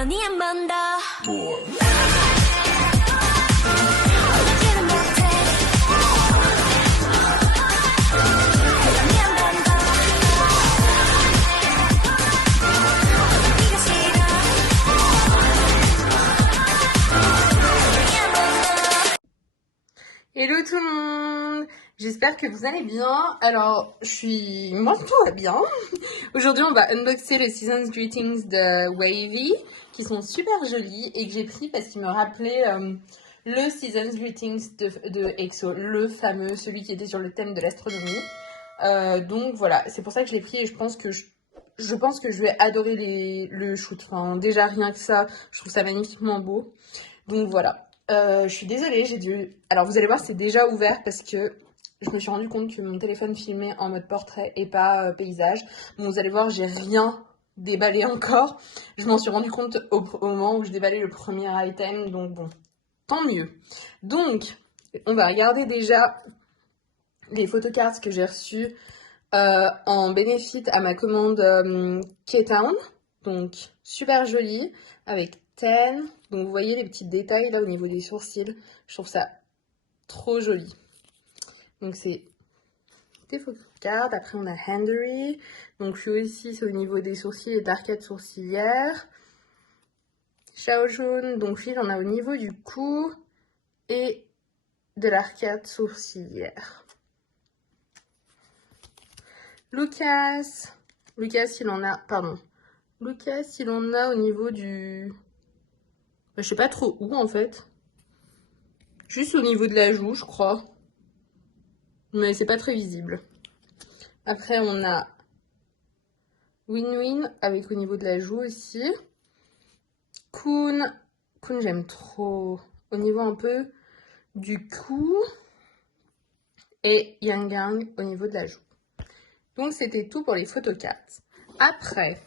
그러니 한 번 더. Hello tout le monde, j'espère que vous allez bien. Alors, moi tout va bien. Aujourd'hui, on va unboxer les Season's Greetings de Wavy, qui sont super jolis et que j'ai pris parce qu'ils me rappelaient le Season's Greetings de EXO, le fameux, celui qui était sur le thème de l'astronomie. Donc voilà, c'est pour ça que je l'ai pris et je pense que je vais adorer le shoot. Enfin, déjà rien que ça, je trouve ça magnifiquement beau. Donc voilà. Je suis désolée, Alors vous allez voir, c'est déjà ouvert parce que je me suis rendu compte que mon téléphone filmait en mode portrait et pas paysage. Bon, vous allez voir, j'ai rien déballé encore. Je m'en suis rendu compte au moment où je déballais le premier item, donc bon, tant mieux. Donc, on va regarder déjà les photocards que j'ai reçues en bénéfice à ma commande K-Town. Donc, super joli, avec 10. Donc, vous voyez les petits détails là au niveau des sourcils. Je trouve ça trop joli. Donc, c'est des photocards. Après, on a Hendery. Donc, lui aussi, c'est au niveau des sourcils et d'arcades sourcilières. Xiaojun. Donc, lui, on a au niveau du cou et de l'arcade sourcilière. Lucas, il en a au niveau du... Je sais pas trop où, en fait. Juste au niveau de la joue, je crois. Mais c'est pas très visible. Après, on a Win-Win avec au niveau de la joue aussi. Kun, j'aime trop. Au niveau un peu du cou. Et Yang Yang au niveau de la joue. Donc, c'était tout pour les photocards. Après,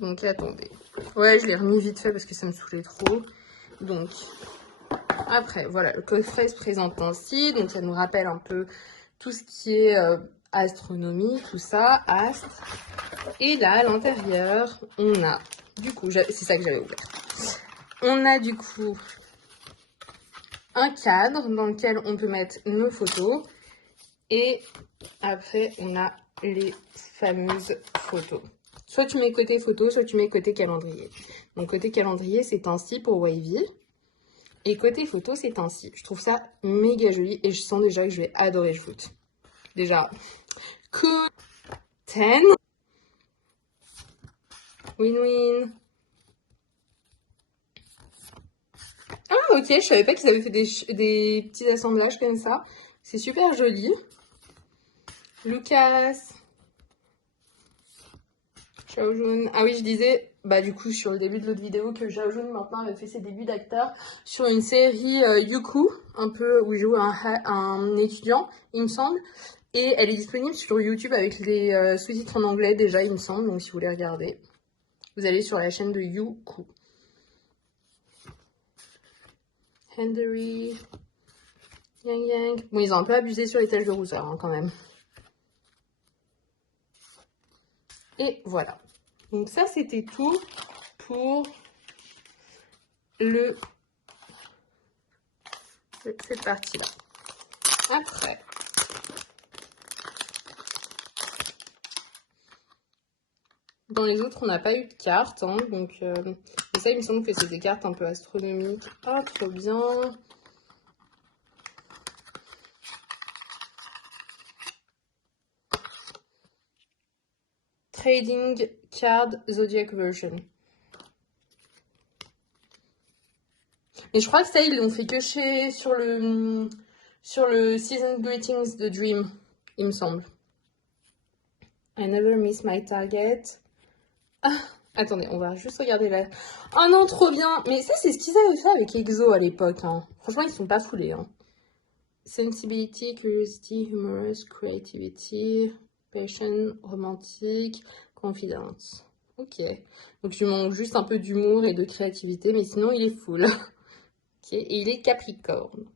donc attendez. Ouais, je l'ai remis vite fait parce que ça me saoulait trop. Donc, après, voilà, le coffret se présente ainsi. Donc, ça nous rappelle un peu tout ce qui est astronomie, tout ça, astre. Et là, à l'intérieur, on a, du coup, c'est ça que j'avais ouvert. On a du coup un cadre dans lequel on peut mettre nos photos. Et après, on a les fameuses photos. Soit tu mets côté photo, soit tu mets côté calendrier. Donc, côté calendrier, c'est ainsi pour Wavy. Et côté photo, c'est ainsi. Je trouve ça méga joli et je sens déjà que je vais adorer le shoot. Déjà, que 10. Win-Win. Ah, ok, je savais pas qu'ils avaient fait des petits assemblages comme ça. C'est super joli. Lucas. Xiaojun. Ah oui, je disais, bah du coup, sur le début de l'autre vidéo, que Xiaojun, maintenant, avait fait ses débuts d'acteur sur une série Youku, un peu, où il joue un étudiant, il me semble. Et elle est disponible sur YouTube avec les sous-titres en anglais déjà, il me semble. Donc, si vous voulez regarder, vous allez sur la chaîne de Youku. Hendery. Yang Yang. Bon, ils ont un peu abusé sur les taches de rousseur, hein, quand même. Et voilà. Donc ça, c'était tout pour cette partie-là. Après, dans les autres, on n'a pas eu de cartes. Hein, donc, et ça, il me semble que c'est des cartes un peu astronomiques. Ah, trop bien. Trading Card Zodiac Version. Et je crois que ça, ils l'ont fait que sur le Season Greetings de Dream, il me semble. I never miss my target. Ah, attendez, on va juste regarder là. Oh non, trop bien. Mais ça, c'est ce qu'ils avaient fait avec EXO à l'époque. Hein. Franchement, ils sont pas foulés. Hein. Sensibility, curiosity, humorous, creativity, passion, romantique, confidence. Ok. Donc, il manque juste un peu d'humour et de créativité, mais sinon, il est full. Ok. Et il est Capricorne.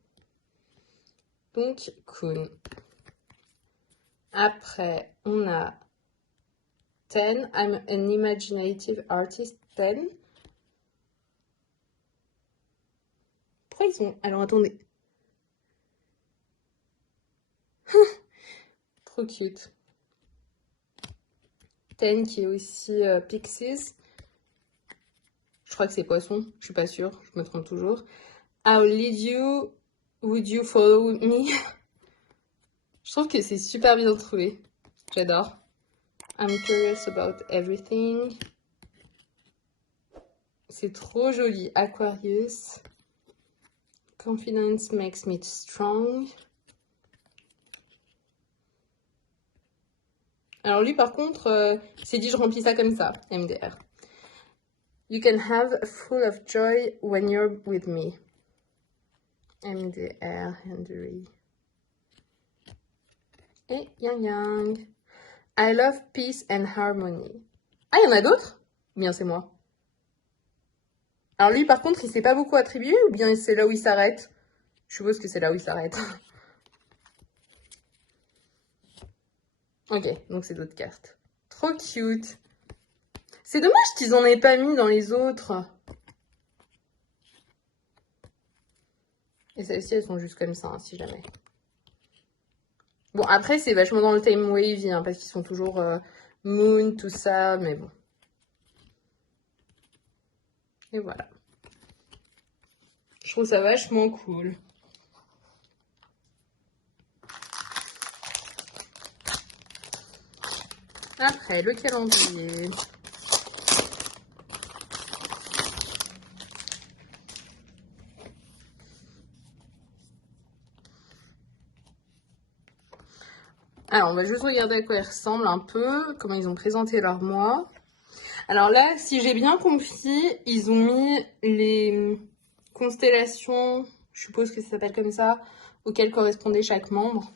Donc, Kun. Après, on a 10. I'm an imaginative artist. 10. Pourquoi ils sont... Alors, attendez. Trop cute. Ten qui est aussi Pixies. Je crois que c'est poisson. Je suis pas sûre. Je me trompe toujours. I'll lead you. Would you follow me? Je trouve que c'est super bien trouvé. J'adore. I'm curious about everything. C'est trop joli. Aquarius. Confidence makes me strong. Alors lui par contre, c'est dit je remplis ça comme ça, MDR. You can have full of joy when you're with me. MDR, Henry. Et Yang Yang. I love peace and harmony. Ah, il y en a d'autres? Bien, c'est moi. Alors lui, par contre, il s'est pas beaucoup attribué ou bien c'est là où il s'arrête? Je suppose que c'est là où il s'arrête. Ok, donc c'est d'autres cartes. Trop cute. C'est dommage qu'ils en aient pas mis dans les autres. Et celles-ci, elles sont juste comme ça, hein, si jamais. Bon, après, c'est vachement dans le thème wavy, hein, parce qu'ils sont toujours moon, tout ça, mais bon. Et voilà. Je trouve ça vachement cool. Après, le calendrier. Alors, on va juste regarder à quoi il ressemble un peu, comment ils ont présenté leur mois. Alors là, si j'ai bien compris, ils ont mis les constellations, je suppose que ça s'appelle comme ça, auxquelles correspondait chaque membre.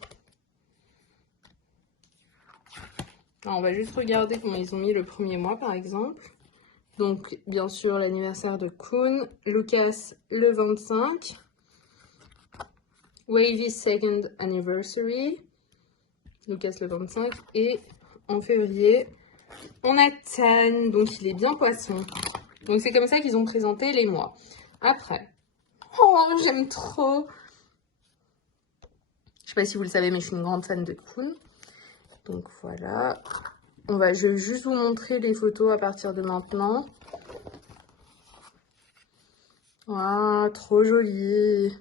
Alors, on va juste regarder comment ils ont mis le premier mois, par exemple. Donc, bien sûr, l'anniversaire de Kun, Lucas le 25, Wavy Second Anniversary, Lucas le 25, et en février, on a Tan, donc il est bien poisson. Donc c'est comme ça qu'ils ont présenté les mois. Après, oh, j'aime trop. Je sais pas si vous le savez, mais je suis une grande fan de Kun. Donc voilà. Je vais juste vous montrer les photos à partir de maintenant. Ah, trop joli.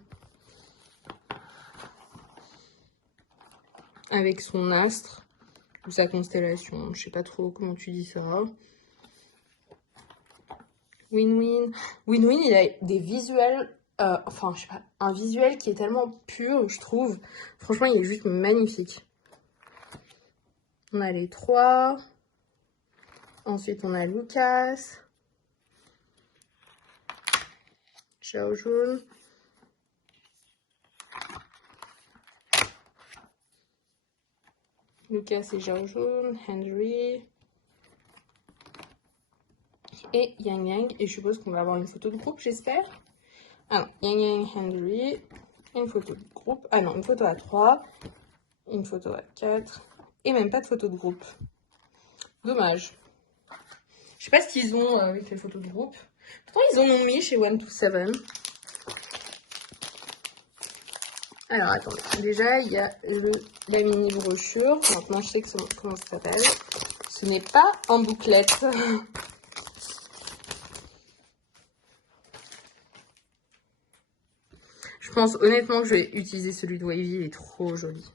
Avec son astre ou sa constellation, je sais pas trop comment tu dis ça. Win-Win. Win-Win, il a des visuels, enfin, je sais pas, un visuel qui est tellement pur, je trouve. Franchement, il est juste magnifique. On a les trois. Ensuite, on a Lucas. Xiao Jun. Lucas et Xiao Jun. Henry. Et Yang Yang. Et je suppose qu'on va avoir une photo de groupe, j'espère. Ah non, Yang Yang, Henry. Une photo de groupe. Ah non, une photo à 3. Une photo à 4. Et même pas de photo de groupe. Dommage. Je sais pas ce qu'ils ont avec les photos de groupe. Pourtant, ils en ont mis chez 127. Alors, attendez. Déjà, il y a la mini brochure. Maintenant, je sais comment ça s'appelle. Ce n'est pas en bouclette. Je pense honnêtement que je vais utiliser celui de Wavy. Il est trop joli.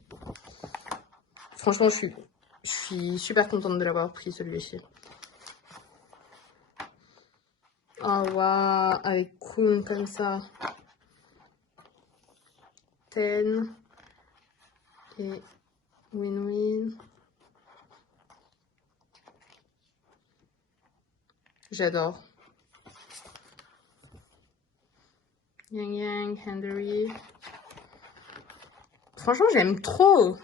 Franchement, je suis super contente de l'avoir pris, celui-ci. Oh, waouh, avec Kun comme ça. Ten. Et Win-Win. J'adore. Yang Yang, Henry. Franchement, j'aime trop.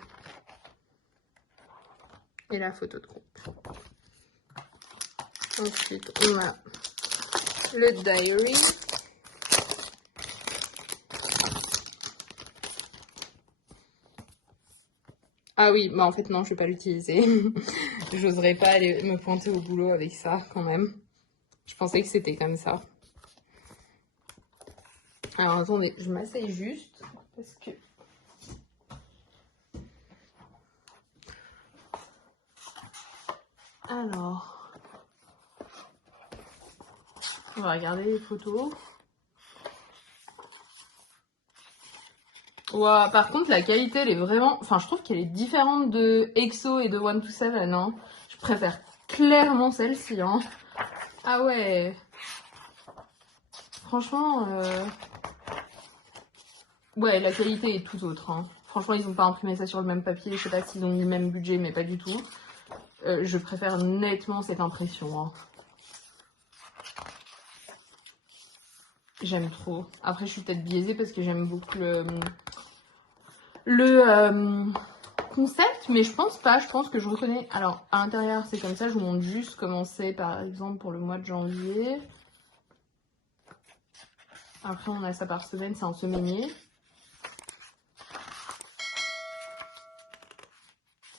Et la photo de groupe. Ensuite, on a le diary. Ah oui, mais en fait non, je vais pas l'utiliser. J'oserais pas aller me pointer au boulot avec ça quand même. Je pensais que c'était comme ça. Alors attendez, je m'asseye juste parce que... Alors... On va regarder les photos. Wow, par contre, la qualité, elle est vraiment... Enfin, je trouve qu'elle est différente de EXO et de 127, hein. Je préfère clairement celle-ci, hein. Ah ouais. Franchement, ouais, la qualité est tout autre, hein. Franchement, ils n'ont pas imprimé ça sur le même papier. Je sais pas s'ils ont mis le même budget, mais pas du tout. Je préfère nettement cette impression, hein. J'aime trop. Après, je suis peut-être biaisée parce que j'aime beaucoup le concept, mais je pense pas. Je pense que je reconnais. Alors, à l'intérieur, c'est comme ça. Je vous montre juste comment c'est, par exemple, pour le mois de janvier. Après, on a ça par semaine. C'est en semainier.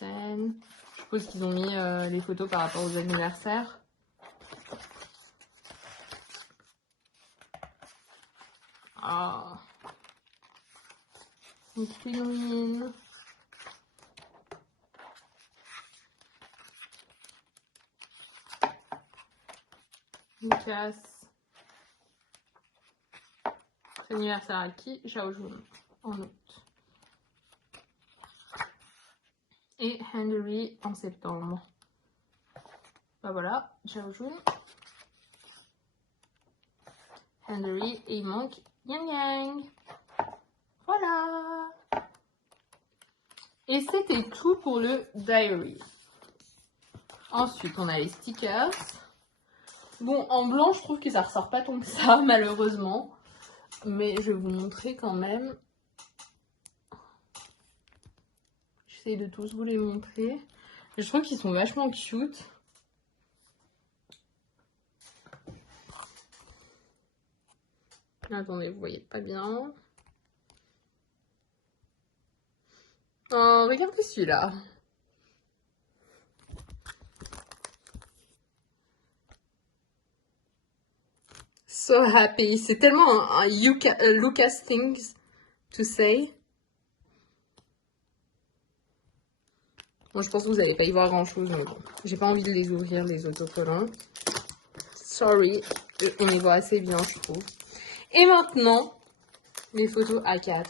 Je suppose qu'ils ont mis les photos par rapport aux anniversaires. Ah. Une figurine. Lucas. C'est l'anniversaire à qui? Xiaojun. En août. Et Henry en septembre. Bah voilà, Xiaojun. Henry et il manque Yang Yang. Voilà. Et c'était tout pour le diary. Ensuite, on a les stickers. Bon, en blanc, je trouve que ça ressort pas tant que ça, malheureusement. Mais je vais vous montrer quand même. J'essaie de tous vous les montrer. Je trouve qu'ils sont vachement cute. Attendez, vous voyez pas bien. Oh, regardez celui-là. So happy. C'est tellement un Lucas things to say. Bon, je pense que vous n'allez pas y voir grand-chose, mais bon. J'ai pas envie de les ouvrir, les autocollants. Sorry. On les voit assez bien, je trouve. Et maintenant, les photos A4.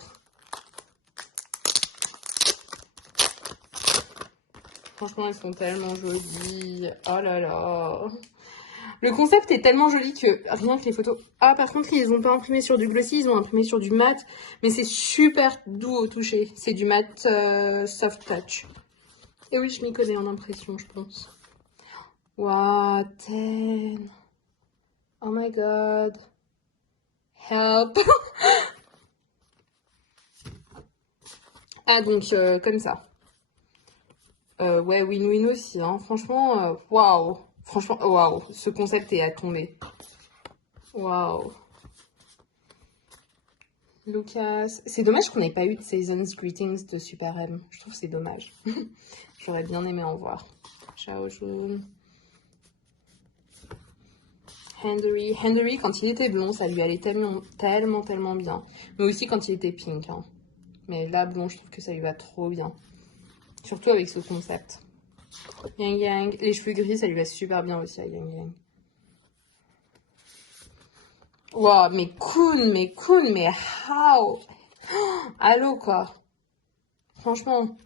Franchement, elles sont tellement jolies. Oh là là. Le concept est tellement joli que rien que les photos... Ah, par contre, ils n'ont pas imprimé sur du glossy, ils ont imprimé sur du mat. Mais c'est super doux au toucher. C'est du mat soft touch. Et oui, je m'y connais en impression, je pense. Wow, 10. Oh my god. Help. Ah, donc, comme ça. Ouais, win-win aussi, hein. Franchement, waouh. Franchement, waouh. Ce concept est à tomber. Waouh. Lucas. C'est dommage qu'on n'ait pas eu de Season's Greetings de Super M. Je trouve que c'est dommage. J'aurais bien aimé en voir. Xiaojun. Henry. Henry, quand il était blond, ça lui allait tellement, tellement, tellement bien. Mais aussi quand il était pink, hein. Mais là, blond, je trouve que ça lui va trop bien. Surtout avec ce concept. Yang Yang. Les cheveux gris, ça lui va super bien aussi à Yang Yang. Wow, mais Kun, mais how? Oh, allô, quoi. Franchement.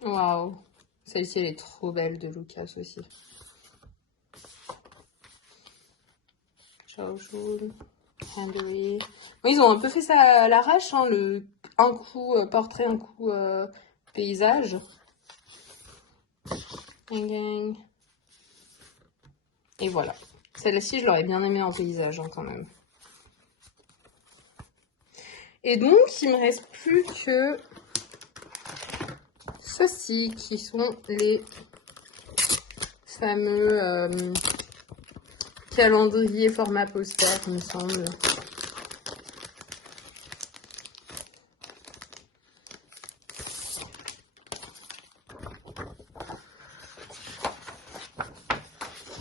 Waouh. Celle-ci, elle est trop belle de Lucas aussi. Xiaojun. Henry. Bon, ils ont un peu fait ça à l'arrache, hein, un coup portrait, un coup paysage. Gang, gang. Et voilà. Celle-ci, je l'aurais bien aimée en paysage, hein, quand même. Et donc, il me reste plus que ceux-ci, qui sont les fameux calendriers format poster, il me semble.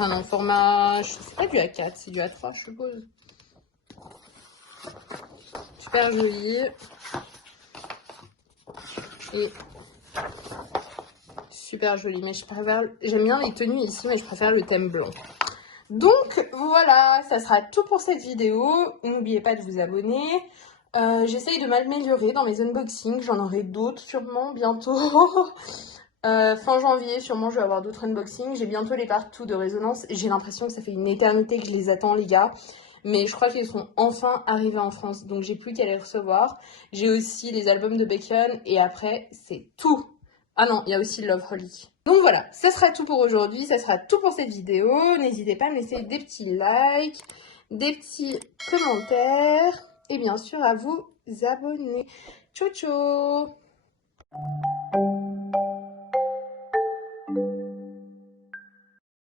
Enfin non, format, c'est pas du A4, c'est du A3 je suppose. Super joli. Et super joli, mais je préfère, j'aime bien les tenues ici, mais je préfère le thème blanc. Donc voilà, ça sera tout pour cette vidéo. N'oubliez pas de vous abonner. J'essaye de m'améliorer dans mes unboxings, j'en aurai d'autres sûrement bientôt. Fin janvier, sûrement je vais avoir d'autres unboxings. J'ai bientôt les partout de résonance. J'ai l'impression que ça fait une éternité que je les attends les gars. Mais je crois qu'ils sont enfin arrivés en France, donc j'ai plus qu'à les recevoir. J'ai aussi les albums de Bacon et après c'est tout. Ah non, il y a aussi Love Holly. Donc voilà, ça sera tout pour aujourd'hui, ça sera tout pour cette vidéo. N'hésitez pas à me laisser des petits likes, des petits commentaires et bien sûr à vous abonner. Ciao ciao!